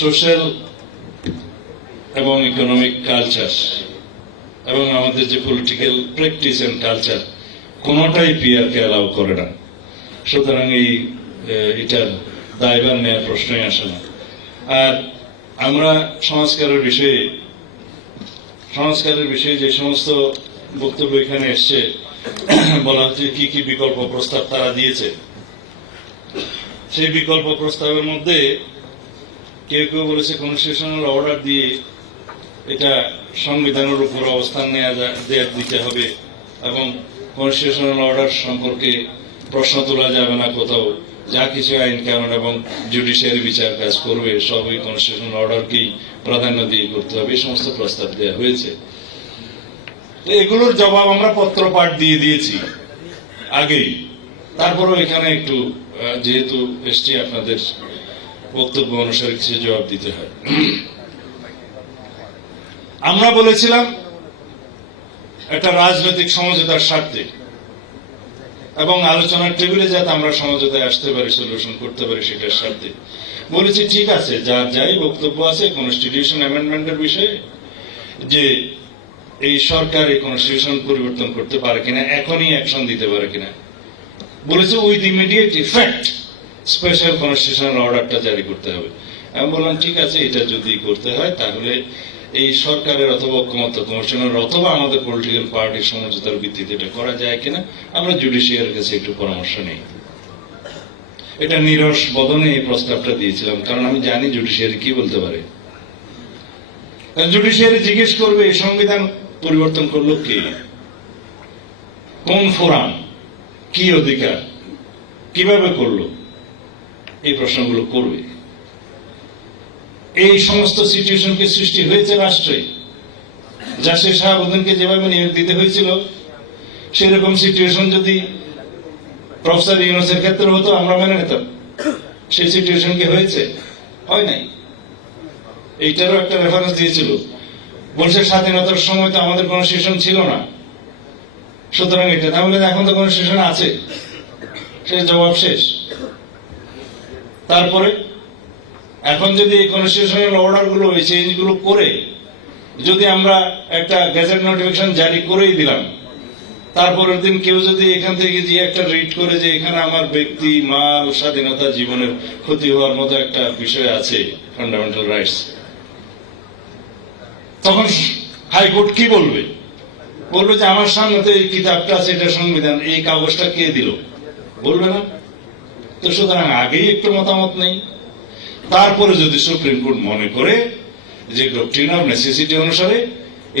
Social এবং economic culture এবং আমাদের যে পলিটিক্যাল প্র্যাকটিস এন্ড কালচার কোনোটাই পিআরকে অ্যালাউ করে না। সুতরাং এই এটার দায়ভার নেওয়ার প্রশ্নই আসে না। আর আমরা সংস্কারের বিষয়ে সংস্কারের বিষয়ে যে সমস্ত বক্তব্য এখানে এসছে, বলা হচ্ছে কি কি বিকল্প প্রস্তাব তারা দিয়েছে। সেই বিকল্প প্রস্তাবের মধ্যে কেউ কেউ বলেছে কনস্টিটিউশনাল অর্ডার দিয়ে এটা সংবিধানের উপর অবস্থান নেওয়া দিতে হবে এবং কনস্টিটিউশনাল অর্ডার সম্পর্কে প্রশ্ন তোলা যাবে না কোথাও। যা কিছু আইন কানুন এবং জুডিশিয়ারি বিচার কাজ করবে, সবই কনস্টিটিউশনাল অর্ডারকেই প্রাধান্য দিয়ে করতে হবে। এই সমস্ত প্রস্তাব দেওয়া হয়েছে। এগুলোর জবাব আমরা পত্র পাঠ দিয়ে দিয়েছি আগেই। তারপরেও এখানে একটু যেহেতু এসছি আপনাদের বক্তব্য অনুসারে কিছু জবাব দিতে হয়। আমরা বলেছিলাম, একটা রাজনৈতিক সমঝোতার স্বার্থে এবং আলোচনার টেবিলে যাতে আমরা সমঝোতায় আসতে পারি সলিউশন করতে পারি সেটার স্বার্থে। বলেছি, ঠিক আছে, যার যাই বক্তব্য আছে কনস্টিটিউশন অ্যামেন্ডমেন্টের বিষয়ে যে এই সরকার এই কনস্টিটিউশন পরিবর্তন করতে পারে কিনা, এখনই অ্যাকশন দিতে পারে কিনা। বলেছে with immediate effect special constitutional অর্ডারটা জারি করতে হবে। আমি বললাম, ঠিক আছে, এটা যদি করতে হয়, তাহলে এই সরকারের অথবা ঐক্যমত্য কমিশনের অথবা আমাদের পলিটিক্যাল পার্টির সমঝোতার ভিত্তিতে এটা করা যায় কিনা, আমরা জুডিশিয়ারের কাছে একটু পরামর্শ নেই। এটা নিরস বদনে এই প্রস্তাবটা দিয়েছিলাম, কারণ আমি জানি জুডিশিয়ারি কি বলতে পারে। জুডিশিয়ারি জিজ্ঞেস করবে সংবিধান পরিবর্তন করল কে? কোন ফোরাম? কি অধিকার? কীভাবে করল? প্রশ্নগুলো করবে। এই সমস্ত সিচুয়েশনকে সৃষ্টি হয়েছে রাষ্ট্রে? জাসির শাহাবুদ্দিনকে যেভাবে নিয়োগ দিতে হয়েছিল, সেরকম সিচুয়েশন যদি প্রফেসর ইউনুসের ক্ষেত্রে হতো, আমরা মেনে নিতাম। সেই সিচুয়েশন কি হয়েছে? হয় নাই? এইটারও একটা রেফারেন্স দিয়েছিল। বলছে স্বাধীনতার সময় তো আমাদের কোনো সেশন ছিল না। সুতরাং এটা তাহলে এখন তো কোনো সেশন আছে। সে জবাব শেষ। তারপরে এখন যদি কনস্টিটিউশনাল অর্ডারগুলো এই চেঞ্জগুলো করে, যদি আমরা একটা গেজেট নোটিফিকেশন জারি করেই দিলাম, তারপরের দিন কেউ যদি এখান থেকে যে একটা রিড করে যে এখানে আমার ব্যক্তি, মাল, স্বাধীনতা জীবনের ক্ষতি হওয়ার মতো একটা বিষয় আছে ফান্ডামেন্টাল রাইটস তখন হাইকোর্ট কি বলবে? বলবে যে আমার সামনে তো এই কিতাবটা আছে, এটা সংবিধান, এই কাগজটা কে দিল? বলবে না। তো সুতরাং আগেই একটু মতামত নেই। তারপরে যদি সুপ্রিম কোর্ট মনে করে যে ডক্ট্রিন অফ নেসেসিটি অনুসারে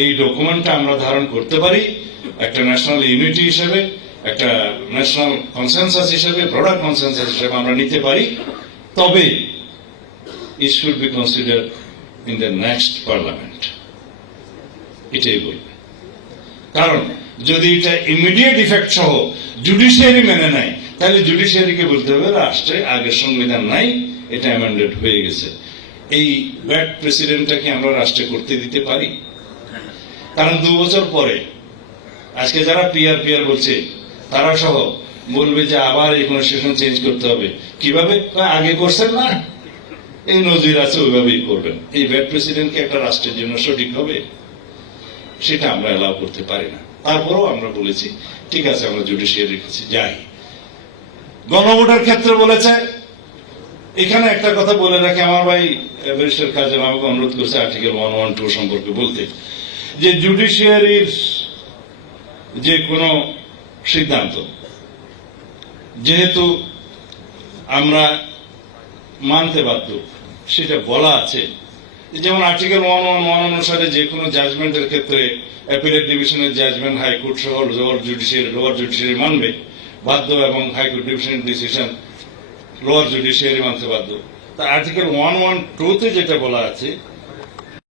এই ডকুমেন্টটা আমরা ধারণ করতে পারি, একটা ন্যাশনাল ইউনিটি হিসেবে, একটা ন্যাশনাল কনসেনসাস হিসেবে ব্রডার কনসেনসাস হিসেবে আমরা নিতে পারি, তবে it should be consider in the next parliament এটাই বলবে। কারণ যদি এটা ইমিডিয়েট ইফেক্ট সহ জুডিশিয়ারি মেনে নেয় তাহলে জুডিশিয়ারিকে বলতে হবে, রাষ্ট্রে আগের সংবিধান নাই, এটা অ্যামেন্ডেড হয়ে গেছে। এই ব্যাড প্রেসিডেন্টটাকে আমরা রাষ্ট্রে করতে দিতে পারি। কারণ দু বছর পরে, আজকে যারা পিআর পিআর বলছে, তারা সহ বলবে যে আবার এই কনস্টিটিউশন চেঞ্জ করতে হবে। কীভাবে? আগে করছেন না? এই নজির আছে, ওইভাবেই করবেন। এই ব্যাড প্রেসিডেন্টকে একটা রাষ্ট্রের জন্য সঠিক হবে, সেটা আমরা এলাও করতে পারি না। তারপরেও আমরা বলেছি, ঠিক আছে, আমরা জুডিশিয়ারির কাছে যাই। গণভোটের ক্ষেত্রে বলেছে, এখানে একটা কথা বলে রাখি, আমার ভাই ব্যারিস্টার কাজে আমাকে অনুরোধ করছে আর্টিকেল ওয়ান ওয়ান টু সম্পর্কে বলতে, যে জুডিশিয়ারির যে কোনো সিদ্ধান্ত, যেহেতু আমরা মানতে বাধ্য, সেটা বলা আছে, যেমন আর্টিকেল ওয়ান ওয়ান ওয়ান অনুসারে যে কোনো জাজমেন্টের ক্ষেত্রে অ্যাপিলেট ডিভিশনের জাজমেন্ট হাইকোর্ট সহ লোয়ার জুডিশিয়ারি লোয়ার জুডিশিয়ারি মানবে বাধ্য এবং high court division decision lower judiciary মানতে বাধ্য। তা আর্টিকেল ওয়ান ওয়ান টুতে যেটা বলা আছে